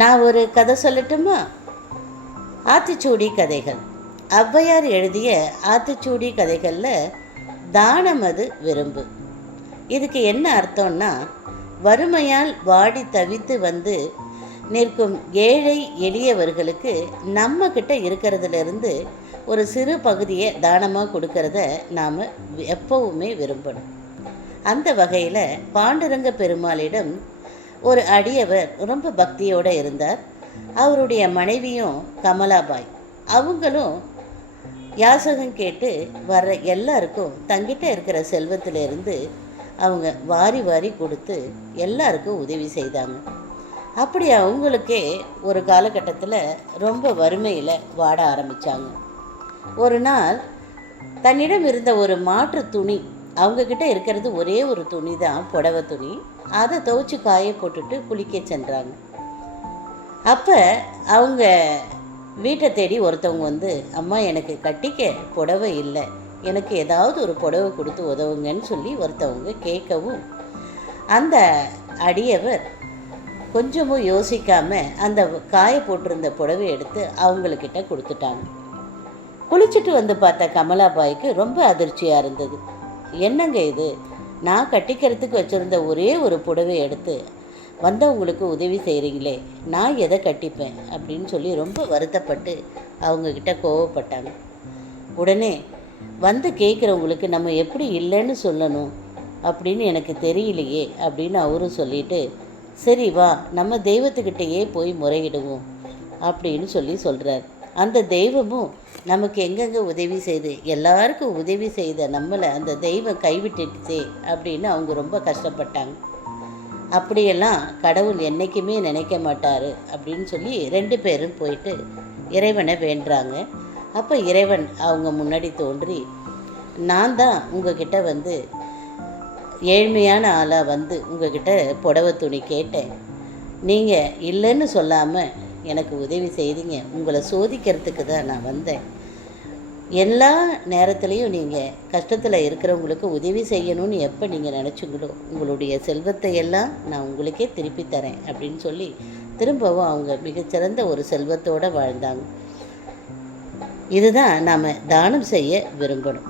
நான் ஒரு கதை சொல்லட்டுமா? ஆத்திச்சூடி கதைகள். ஔவையார் எழுதிய ஆத்திச்சூடி கதைகளில் தானம் அது விரும்பு. இதுக்கு என்ன அர்த்தம்னா, வறுமையால் வாடி தவித்து வந்து நிற்கும் ஏழை எளியவர்களுக்கு நம்மக்கிட்ட இருக்கிறதுலேருந்து ஒரு சிறு பகுதியை தானமாக கொடுக்கறத நாம் எப்பவுமே விரும்பணும். அந்த வகையில் பாண்டுரங்க பெருமாளிடம் ஒரு அடியவர் ரொம்ப பக்தியோடு இருந்தார். அவருடைய மனைவியும் கமலாபாய். அவங்களும் யாசகம் கேட்டு வர்ற எல்லாருக்கும் தங்கிட்ட இருக்கிற செல்வத்திலிருந்து அவங்க வாரி வாரி கொடுத்து எல்லாருக்கும் உதவி செய்தாங்க. அப்படி அவங்களுக்கே ஒரு காலகட்டத்தில் ரொம்ப வறுமையில் வாட ஆரம்பித்தாங்க. ஒரு நாள் தன்னிடம் இருந்த ஒரு மாற்று துணி, அவங்கக்கிட்ட இருக்கிறது ஒரே ஒரு துணி தான், புடவை துணி. அதை துவைச்சி காய போட்டுட்டு குளிக்க சென்றாங்க. அப்போ அவங்க வீட்டை தேடி ஒருத்தவங்க வந்து, அம்மா எனக்கு கட்டிக்க புடவை இல்லை, எனக்கு ஏதாவது ஒரு புடவை கொடுத்து உதவுங்கன்னு சொல்லி ஒருத்தவங்க கேட்கவும், அந்த அடியவர் கொஞ்சமும் யோசிக்காமல் அந்த காய போட்டிருந்த புடவை எடுத்து அவங்கக்கிட்ட கொடுத்துட்டாங்க. குளிச்சுட்டு வந்து பார்த்த கமலாபாய்க்கு ரொம்ப அதிர்ச்சியாக இருந்தது. என்னங்க இது, நான் கட்டிக்கிறதுக்கு வச்சுருந்த ஒரே ஒரு புடவை எடுத்து வந்தவங்களுக்கு உதவி செய்கிறீங்களே, நான் எதை கட்டிப்பேன் அப்படின்னு சொல்லி ரொம்ப வருத்தப்பட்டு அவங்கக்கிட்ட கோவப்பட்டாங்க. உடனே வந்து கேட்குறவங்களுக்கு நம்ம எப்படி இல்லைன்னு சொல்லணும் அப்படின்னு எனக்கு தெரியலையே அப்படின்னு அவரும் சொல்லிட்டு, சரி வா நம்ம தெய்வத்துக்கிட்டேயே போய் முறையிடுவோம் அப்படின்னு சொல்கிறார். அந்த தெய்வமும் நமக்கு எங்கெங்கே உதவி செய்து எல்லாருக்கும் உதவி செய்த நம்மளை அந்த தெய்வம் கைவிட்டுடுச்சே அப்படின்னு அவங்க ரொம்ப கஷ்டப்பட்டாங்க. அப்படியெல்லாம் கடவுள் என்றைக்குமே நினைக்க மாட்டார் அப்படின்னு சொல்லி 2 பேரும் போயிட்டு இறைவனை வேண்டுறாங்க. அப்போ இறைவன் அவங்க முன்னாடி தோன்றி, நான் தான் உங்ககிட்ட வந்து ஏழ்மையான ஆளாக வந்து உங்ககிட்ட புடவை துணி கேட்டேன், நீங்கள் இல்லைன்னு சொல்லாமல் எனக்கு உதவி செய்தீங்க, உங்களை சோதிக்கிறதுக்கு தான் நான் வந்தேன். எல்லா நேரத்துலேயும் நீங்கள் கஷ்டத்தில் இருக்கிறவங்களுக்கு உதவி செய்யணும்னு எப்போ நீங்கள் நினச்சிங்களோ உங்களுடைய செல்வத்தை எல்லாம் நான் உங்களுக்கே திருப்பி தரேன் அப்படின்னு சொல்லி திரும்பவும் அவங்க மிகச்சிறந்த ஒரு செல்வத்தோடு வாழ்ந்தாங்க. இதுதான் நாம் தானம் செய்ய விரும்பணும்.